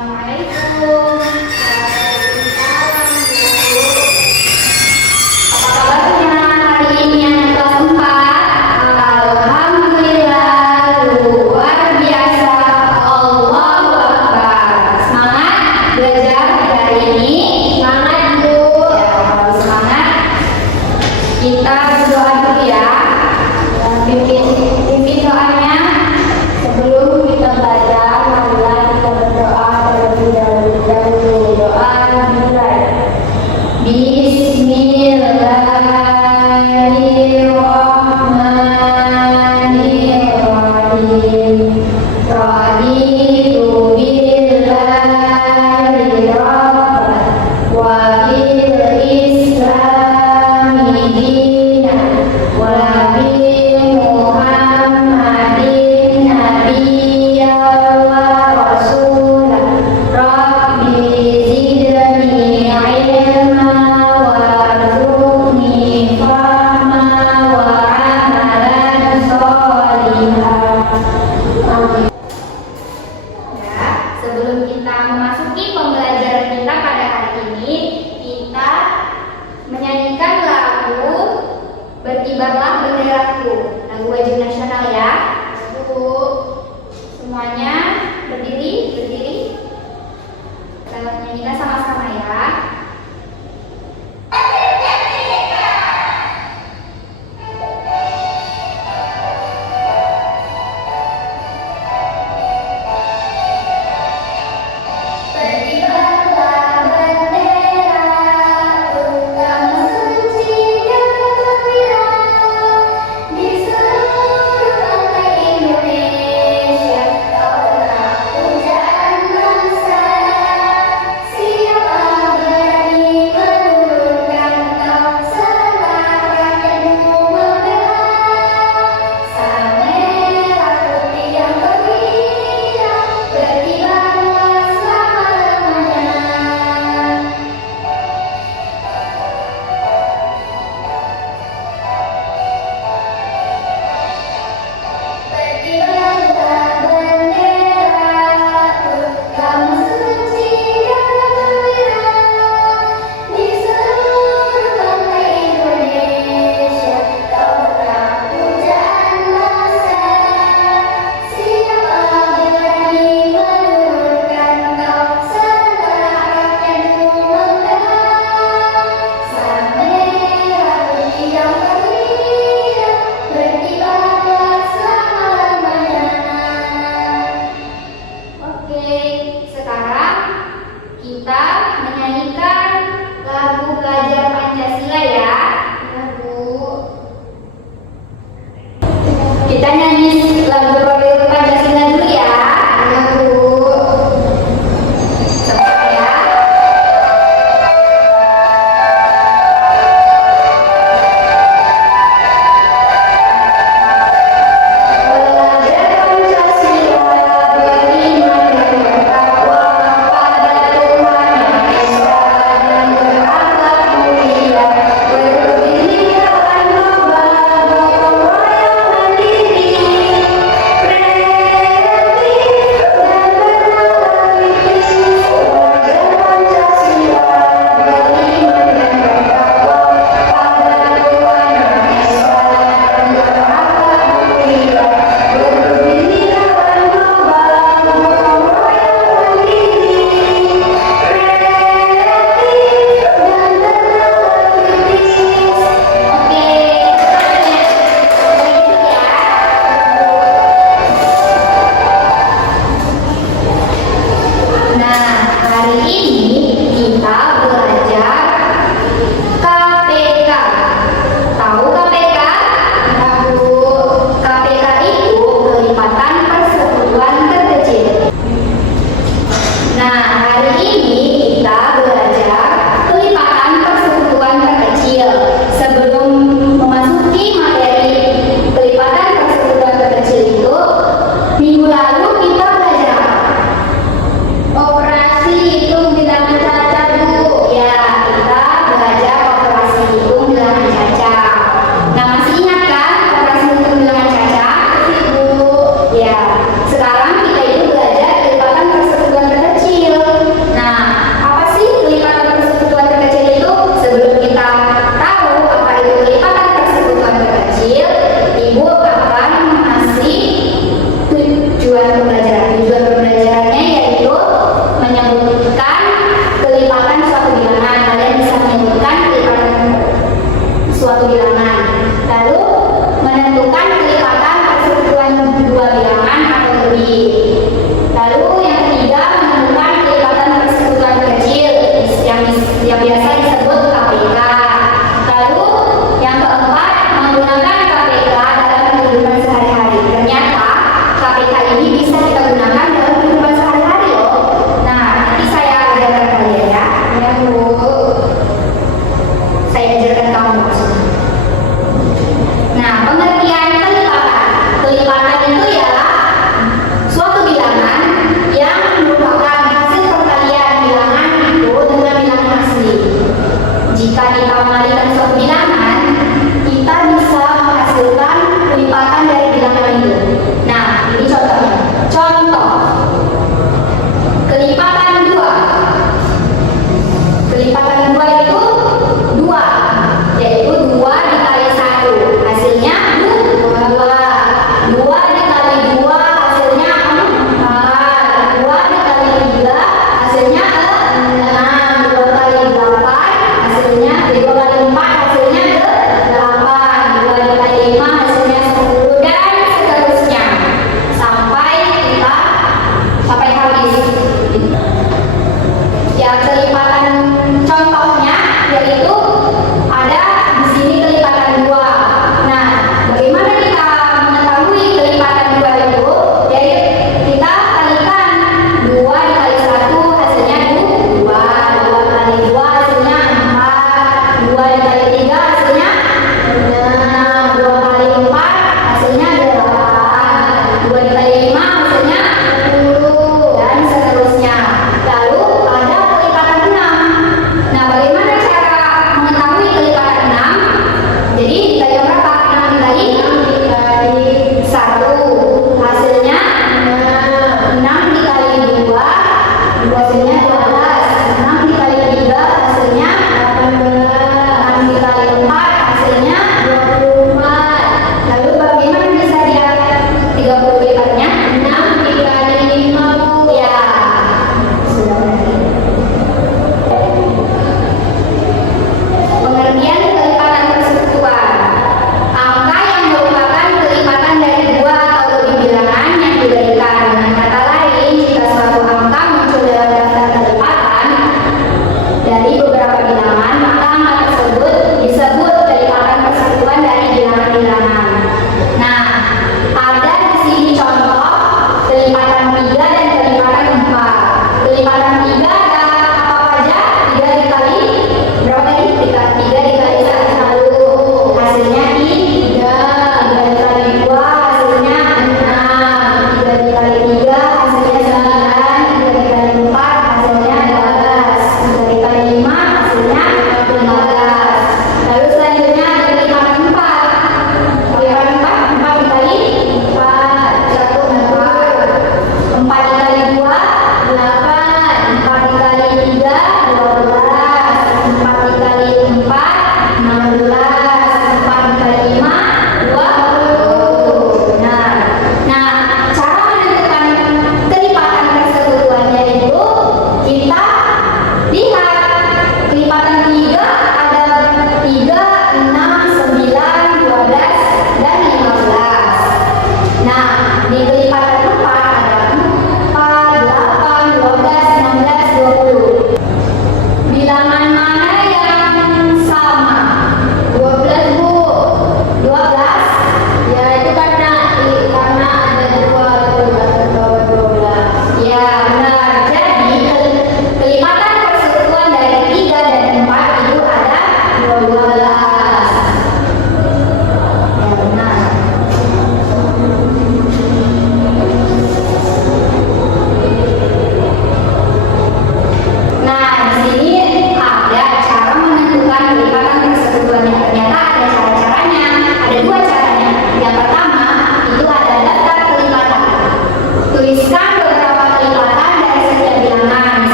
Assalamualaikum. Waalaikumsalam, Bu. Apa kabarnya hari ini anak kelas 4? Alhamdulillah, luar biasa. Allahu Akbar. Semangat belajar hari ini. Semangat, Bu. Ya, kalau semangat kita berdoa dulu ya. Pimpin doanya. Sebelum kita belajar, marilah kita berdoa terlebih dahulu. Doa dimulai. Bismillahirrahmanirrahim. Raditu billahi rabban wa bil islami dinan wa bi Muhammadin nabiyyan wa rasulan. Rabbi zidni ilma warzuqni fahma wa amalan sholihan. Amin. Ya, sebelum kita memasuki pembelajaran kita pada hari ini, kita menyanyikan lagu Berkibarlah Benderaku, lagu wajib nasional ya. Bu, semuanya berdiri. Kita nyanyikan sama-sama ya. Berkibarlah benderaku, kamu suci dan gembira di seluruh bangsa Indonesia. Kaulah pujaan bangsa, siapa berani menurunkan kau setelah rakyatmu membela. Sang merah putih yang berkilau, berkibarlah selama-lamanya. Berkibarlah benderaku, kamu suci dan gembira di seluruh bangsa Indonesia. Kaulah pujaan bangsa, siapa berani menurunkan kau setelah rakyatmu membela. Sang merah putih yang berkilau, berkibarlah selama-lamanya. Oke, sekarang kita menyanyikan lagu Belajar Pancasila ya. Ya, Bu. Kita nyanyi lagu Profil Pancasila dulu ya. Ya, Bu. Sebentar ya. Belajar Pancasila beriman dan bertakwa pada Tuhan Yang Esa dan berakhlak mulia, berdirikan global, gotong royong mandiri, kreatif dan bernalar kritis. Belajar Pancasila beriman dan bertakwa pada Tuhan Yang Esa dan berakhlak mulia, berdirikan global, gotong royong mandiri, kreatif dan bernalar kritis. Oke, nah, hari ini kita belajar KPK. Tahu KPK? Tahu. KPK itu kelipatan persekutuan terkecil. Nah, hari ini kita belajar kelipatan persekutuan terkecil. Sebelum memasuki materi kelipatan persekutuan terkecil itu, minggu lalu kita belajar apa? Operasi hitung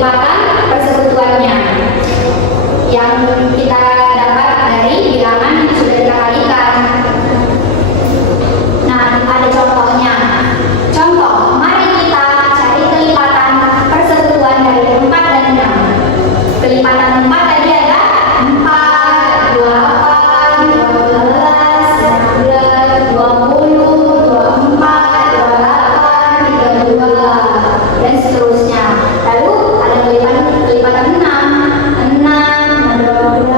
kelipatan persekutuannya yang kita dapat dari bilangan yang sudah kita kalikan. Nah, ada contohnya. Contoh, mari kita cari kelipatan persekutuan dari 4 dan 6. Kelipatan 4 tadi ada 4, 28, 12, 16, 20, 24, 28, 32, dan seterusnya. Lalu ada kelipatan 6, 6, 22,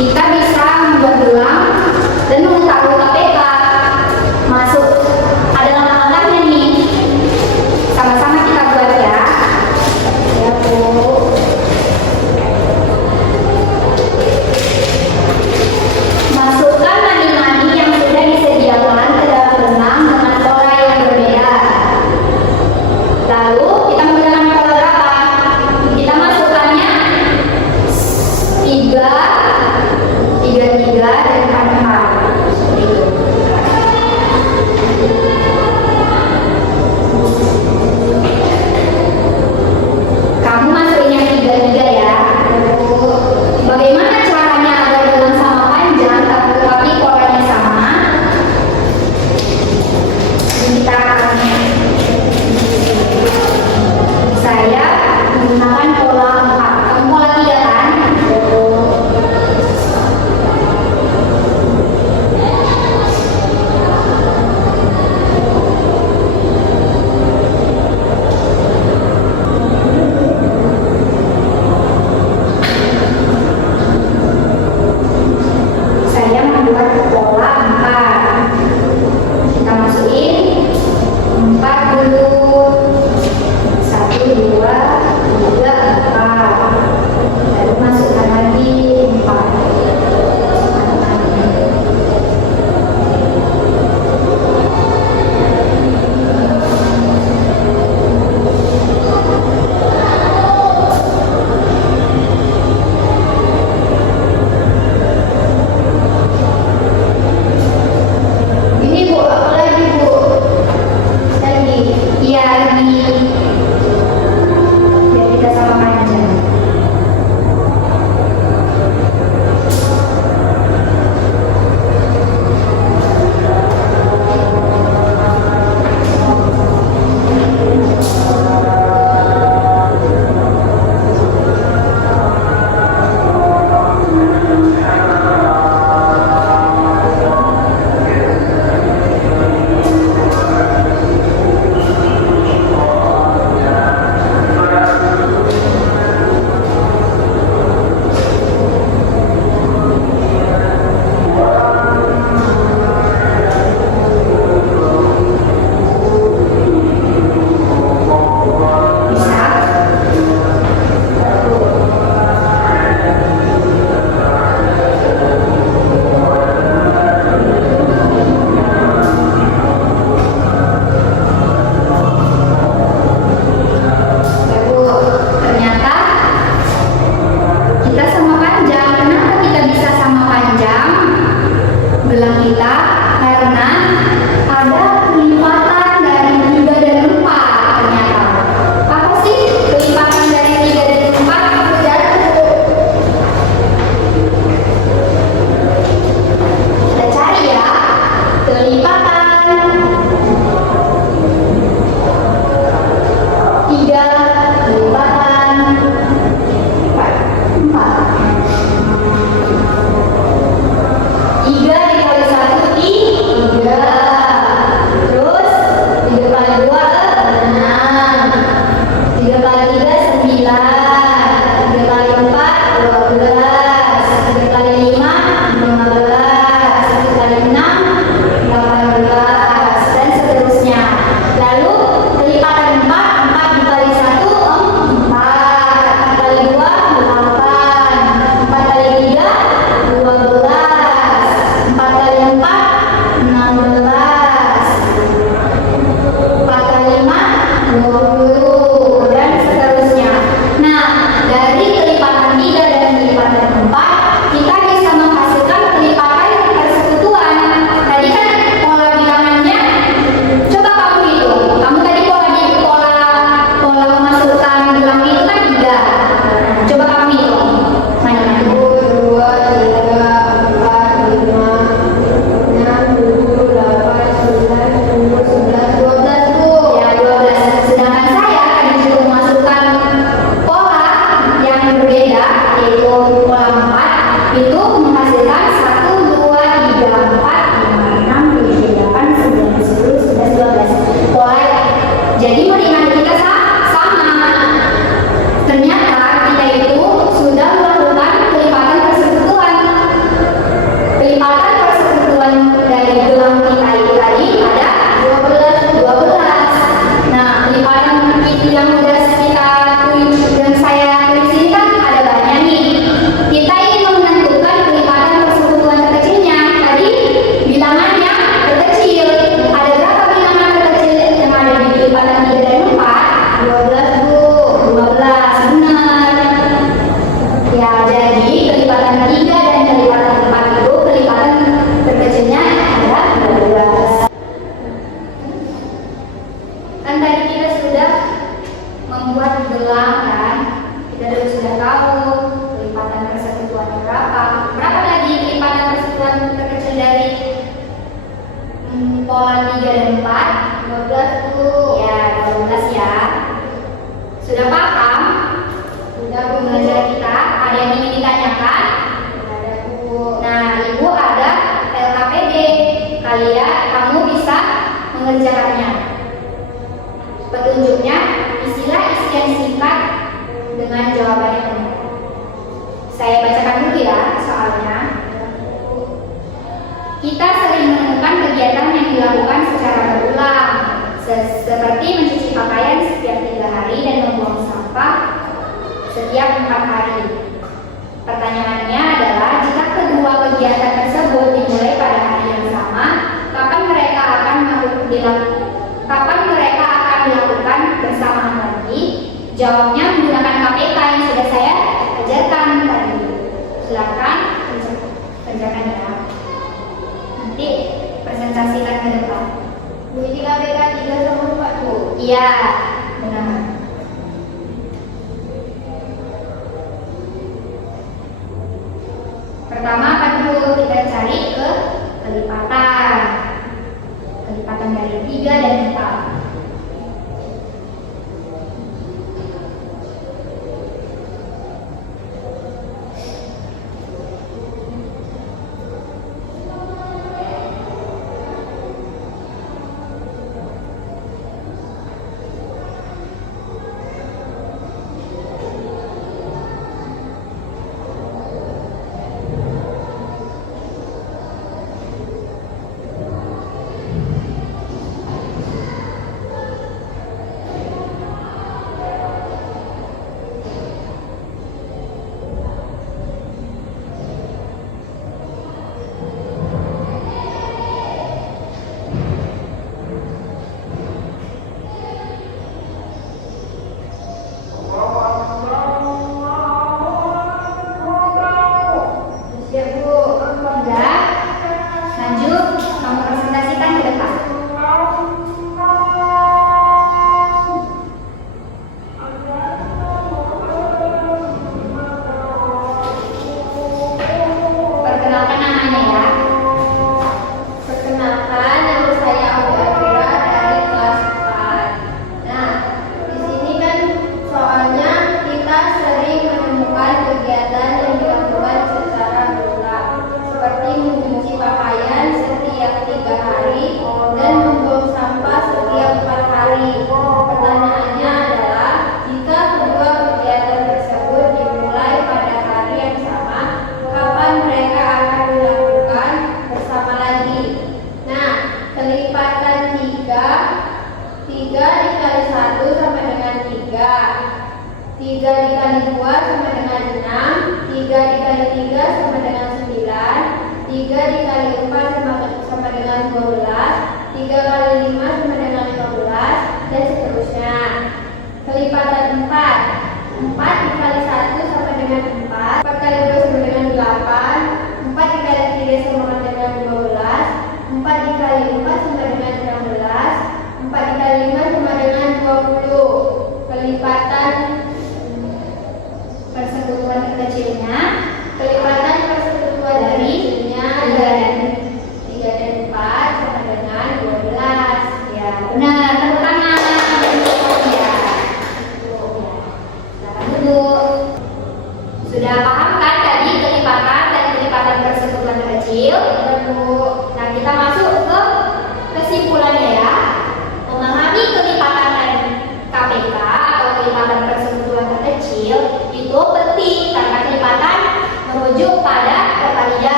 Kita bisa membuat gelang dan mengetahui KPK. Masuk ada langkah-langkahnya nih. Sama-sama kita buat ya. Ya, Bu. Masukkan mani-mani yang sudah disediakan ke dalam gelang dengan pola yang berbeda. Lalu kita menggunakan pola berapa? Kita masukkannya 3, 3, 3, dan 4. Seperti itu. Kamu masukin yang 3, 3 ya. Bagaimana caranya agar gelang sama panjang tapi polanya sama? Kita akan saya menggunakan pola 4. Kamu pola 3 kan? persoalan 3 dan 4? 12 Bu. Ya, 12 ya. Sudah paham? Sudah Bu. Pembelajaran kita, ada yang ingin ditanyakan? Ada Bu. Nah, Ibu ada LKPD. Kamu bisa mengerjakannya. Petunjuknya, isilah isian singkat dengan jawaban yang benar. Saya bacakan dulu ya soalnya. Kita sering menemukan kegiatan yang dilakukan secara berulang, seperti mencuci pakaian setiap 3 hari dan membuang sampah setiap 4 hari. Pertanyaannya adalah, jika kedua kegiatan tersebut dimulai pada hari yang sama, kapan mereka akan dilakukan bersamaan lagi? Jawabnya menggunakan KPK yang sudah saya ajarkan tadi. Silakan kerjakan ya. Nanti presentasikan ke depan. Bu, ini KPK 3 sama 4 Bu. Iya, benar. Pertama apa dulu? Kita cari ke kelipatan. Kelipatan dari 3 dan 4.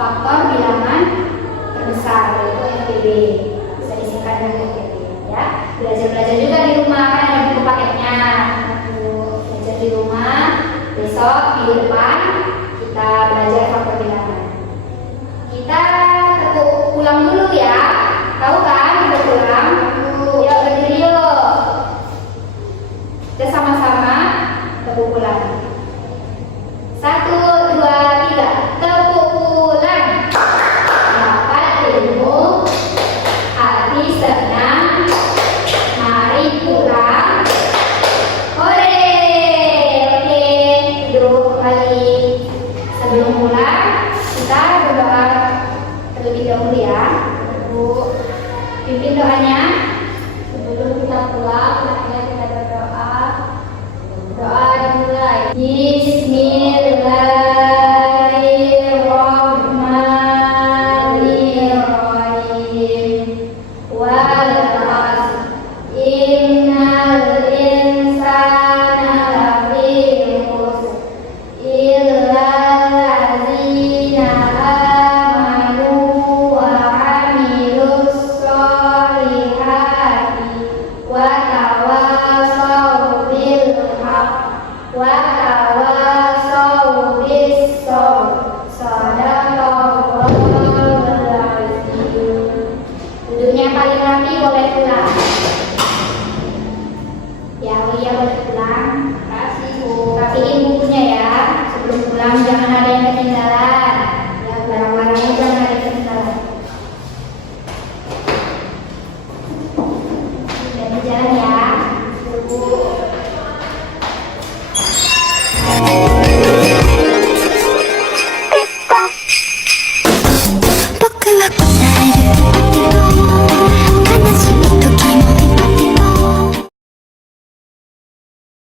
Faktor bilangan terbesar, yaitu FPB, bisa disingkat dengan FPB. ya. Belajar juga di rumah, kan ada buku paketnya. Belajar di rumah. Besok minggu depan kita belajar faktor bilangan. Kita tepuk pulang dulu ya. Tahu kan tepuk pulang? Yuk berdiri yuk. Kita sama-sama tepuk pulang. 1, 2, 3. Tepuk pulang. Dapat ilmu, hati senang, mari pulang. Hore! Oke, duduk kembali. Sebelum pulang, kita berdoa terlebih dahulu ya. Bu, pimpin doanya. Sebelum kita pulang, marilah kita berdoa. Doa dimulai. Bismillah.